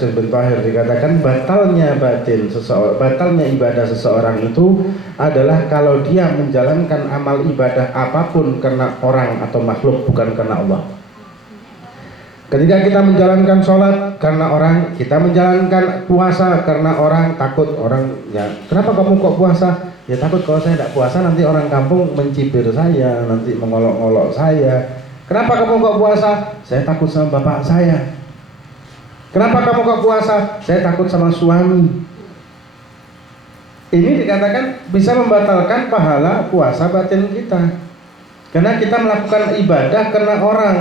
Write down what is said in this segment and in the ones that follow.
Husain bin Tahir dikatakan batalnya ibadah seseorang itu adalah kalau dia menjalankan amal ibadah apapun karena orang atau makhluk, bukan karena Allah. Ketika kita menjalankan sholat karena orang, kita menjalankan puasa karena orang, takut orang, ya kenapa kamu kok puasa? Ya takut kalau saya tidak puasa nanti orang kampung mencibir saya, nanti mengolok-olok saya. Kenapa kamu kok puasa? Saya takut sama bapak saya. Kenapa kamu kok puasa? Saya takut sama suami. Ini dikatakan bisa membatalkan pahala puasa batin kita, karena kita melakukan ibadah karena orang.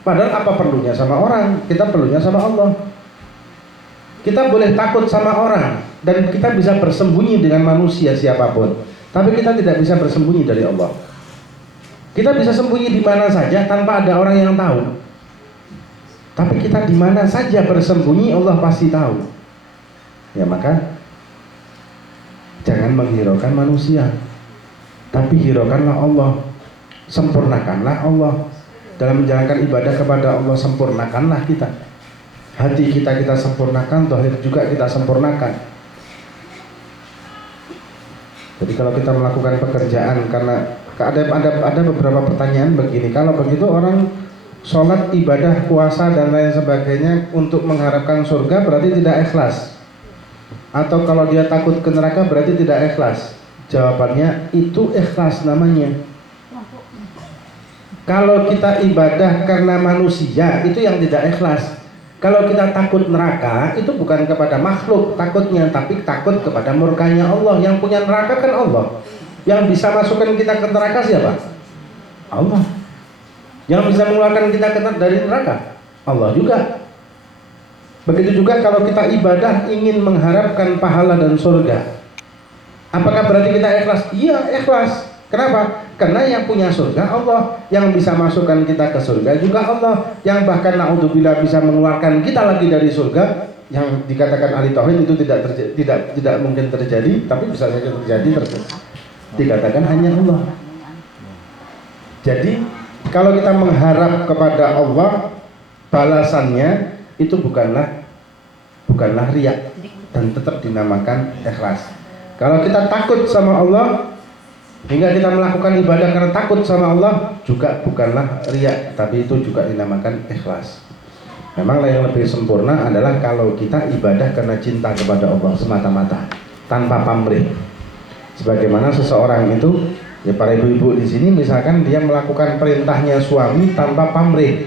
Padahal apa perlunya sama orang? Kita perlunya sama Allah. Kita boleh takut sama orang dan kita bisa bersembunyi dengan manusia siapapun, tapi kita tidak bisa bersembunyi dari Allah. Kita bisa sembunyi di mana saja tanpa ada orang yang tahu. Tapi kita di mana saja bersembunyi Allah pasti tahu. Ya maka jangan menghiraukan manusia, tapi hiraukanlah Allah. Sempurnakanlah Allah. Dalam menjalankan ibadah kepada Allah, sempurnakanlah kita. Hati kita sempurnakan, zahir juga kita sempurnakan. Jadi kalau kita melakukan pekerjaan karena ada beberapa pertanyaan begini, kalau begitu orang sholat, ibadah, puasa dan lain sebagainya untuk mengharapkan surga berarti tidak ikhlas, atau kalau dia takut ke neraka berarti tidak ikhlas? Jawabannya itu ikhlas namanya. Kalau kita ibadah karena manusia itu yang tidak ikhlas. Kalau kita takut neraka itu bukan kepada makhluk takutnya, tapi takut kepada murkanya Allah. Yang punya neraka kan Allah. Yang bisa masukkan kita ke neraka siapa? Allah. Yang bisa mengeluarkan kita dari neraka Allah juga. Begitu juga kalau kita ibadah ingin mengharapkan pahala dan surga, apakah berarti kita ikhlas? Iya, ikhlas. Kenapa? Karena yang punya surga Allah, yang bisa masukkan kita ke surga juga Allah, yang bahkan naudzubillah bisa mengeluarkan kita lagi dari surga, yang dikatakan ahli tauhid itu tidak mungkin terjadi, tapi bisa saja terjadi. Dikatakan hanya Allah. Jadi kalau kita mengharap kepada Allah, balasannya itu bukanlah riya dan tetap dinamakan ikhlas. Kalau kita takut sama Allah hingga kita melakukan ibadah karena takut sama Allah, juga bukanlah riya, tapi itu juga dinamakan ikhlas. Memang yang lebih sempurna adalah kalau kita ibadah karena cinta kepada Allah semata-mata, tanpa pamrih. Sebagaimana seseorang itu, ya para ibu-ibu di sini misalkan dia melakukan perintahnya suami tanpa pamrih,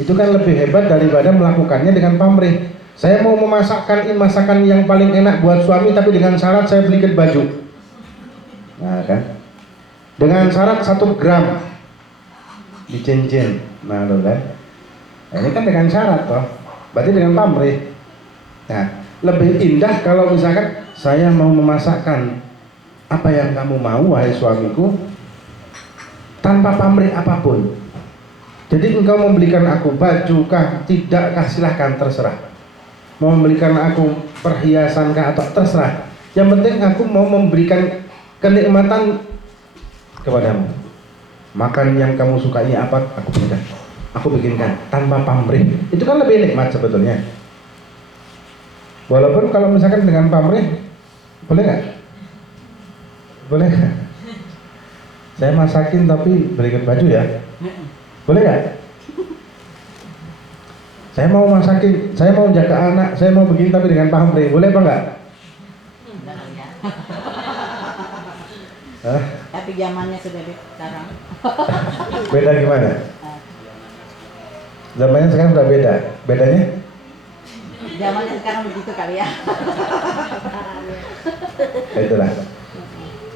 itu kan lebih hebat daripada melakukannya dengan pamrih. Saya mau memasakkan masakan yang paling enak buat suami, tapi dengan syarat saya belikan baju. Nah kan, dengan syarat 1 gram di cincin. Nah loh kan, nah, ini kan dengan syarat toh, berarti dengan pamrih. Nah lebih indah kalau misalkan saya mau memasakkan apa yang kamu mau wahai suamiku tanpa pamrih apapun. Jadi engkau membelikan aku baju kah, tidak kah, silahkan terserah. Mau membelikan aku perhiasan kah atau terserah. Yang penting aku mau memberikan kenikmatan kepadamu. Makan yang kamu sukai apa aku berikan, aku bikinkan tanpa pamrih. Itu kan lebih nikmat sebetulnya. Walaupun kalau misalkan dengan pamrih, boleh nggak? Boleh nggak? Saya masakin tapi berikan baju ya. Boleh nggak? Saya mau masakin, saya mau jaga anak, saya mau begini tapi dengan pamrih, boleh apa enggak? Tapi zamannya sudah sekarang. Beda gimana? Zamannya sekarang sudah beda. Bedanya? Zamannya sekarang begitu kali ya. Itulah.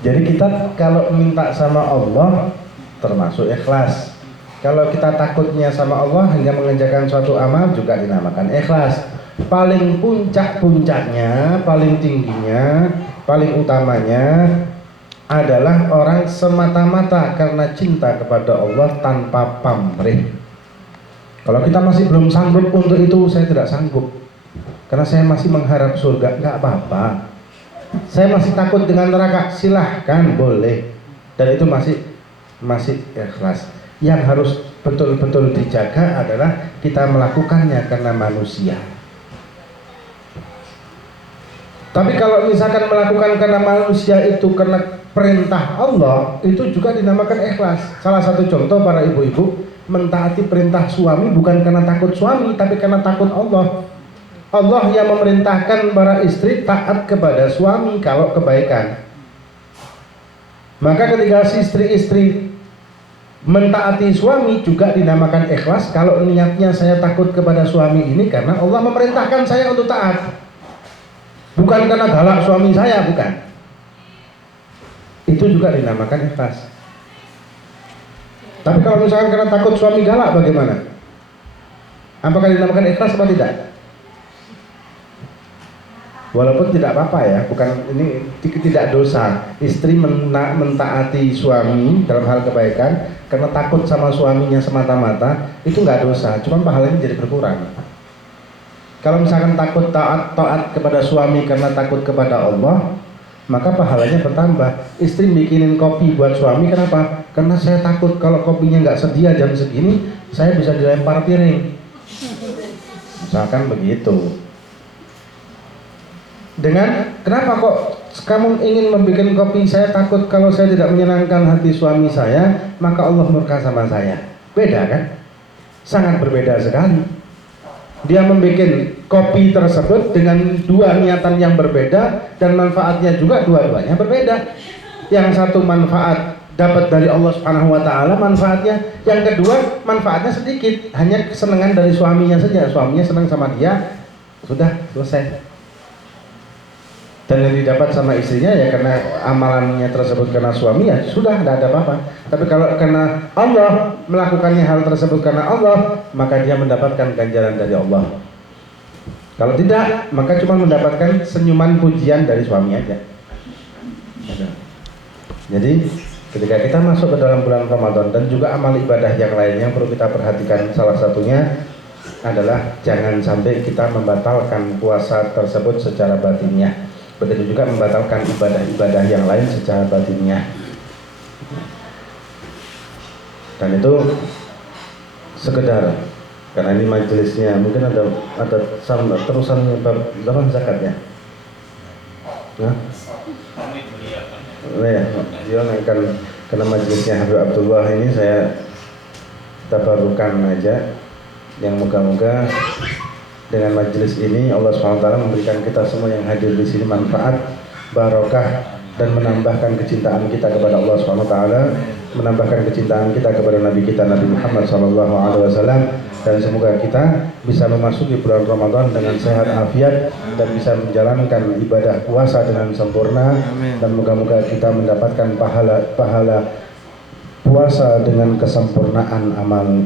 Jadi kita kalau minta sama Allah termasuk ikhlas. Kalau kita takutnya sama Allah hingga mengerjakan suatu amal juga dinamakan ikhlas. Paling puncak-puncaknya, paling tingginya, paling utamanya adalah orang semata-mata karena cinta kepada Allah tanpa pamrih. Kalau kita masih belum sanggup untuk itu, saya tidak sanggup karena saya masih mengharap surga, nggak apa-apa. Saya masih takut dengan neraka, silahkan, boleh. Dan itu masih ikhlas. Yang harus betul-betul dijaga adalah kita melakukannya karena manusia. Tapi kalau misalkan melakukan karena manusia itu karena perintah Allah, itu juga dinamakan ikhlas. Salah satu contoh para ibu-ibu mentaati perintah suami bukan karena takut suami, tapi karena takut Allah. Allah yang memerintahkan para istri taat kepada suami kalau kebaikan. Maka ketika si istri-istri mentaati suami juga dinamakan ikhlas kalau niatnya saya takut kepada suami ini karena Allah memerintahkan saya untuk taat. Bukan karena galak suami saya, bukan. Itu juga dinamakan ikhlas. Tapi kalau misalkan karena takut suami galak bagaimana? Apakah dinamakan ikhlas atau tidak? Walaupun tidak apa-apa ya, bukan ini tidak dosa. Istri mentaati suami dalam hal kebaikan karena takut sama suaminya semata-mata, itu nggak dosa, cuma pahalanya jadi berkurang. Kalau misalkan takut taat kepada suami karena takut kepada Allah, maka pahalanya bertambah. Istri bikinin kopi buat suami, kenapa? Karena saya takut kalau kopinya nggak sedia jam segini, saya bisa dilempar piring. Misalkan begitu. Dengan kenapa kok kamu ingin membuat kopi, saya takut kalau saya tidak menyenangkan hati suami saya, maka Allah murka sama saya. Beda kan? Sangat berbeda sekali. Dia membuat kopi tersebut dengan dua niatan yang berbeda dan manfaatnya juga dua-duanya berbeda. Yang satu manfaat dapat dari Allah Subhanahu wa taala manfaatnya, yang kedua manfaatnya sedikit, hanya kesenangan dari suaminya saja. Suaminya senang sama dia, sudah selesai. Dan yang didapat sama istrinya ya karena amalannya tersebut karena suami, ya sudah, tidak ada apa-apa. Tapi kalau karena Allah melakukannya hal tersebut karena Allah, maka dia mendapatkan ganjaran dari Allah. Kalau tidak, maka cuma mendapatkan senyuman pujian dari suami aja. Jadi ketika kita masuk ke dalam bulan Ramadan dan juga amal ibadah yang lainnya yang perlu kita perhatikan, salah satunya adalah jangan sampai kita membatalkan puasa tersebut secara batinnya. Begitu juga membatalkan ibadah-ibadah yang lain secara batinnya. Dan itu sekedar karena ini majelisnya mungkin ada terusan bab zakat ya. Nah, ya, dia akan karena majelisnya Habib Abdullah ini saya tabarukan aja, yang moga-moga dengan majelis ini Allah SWT memberikan kita semua yang hadir di sini manfaat, barokah, dan menambahkan kecintaan kita kepada Allah SWT, menambahkan kecintaan kita kepada Nabi kita Nabi Muhammad SAW, dan semoga kita bisa memasuki bulan Ramadan dengan sehat afiat dan bisa menjalankan ibadah puasa dengan sempurna. Dan moga-moga kita mendapatkan pahala puasa dengan kesempurnaan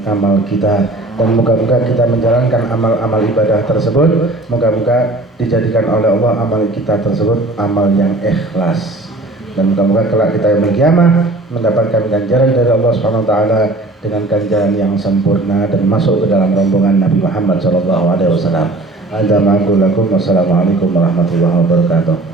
amal kita, dan moga-moga kita menjalankan amal-amal ibadah tersebut, moga-moga dijadikan oleh Allah amal kita tersebut amal yang ikhlas, dan moga-moga kelak kita yang kiamah mendapatkan ganjaran dari Allah Subhanahu wa taala dengan ganjaran yang sempurna dan masuk ke dalam rombongan Nabi Muhammad sallallahu alaihi wasallam. Assalamualaikum warahmatullahi wabarakatuh.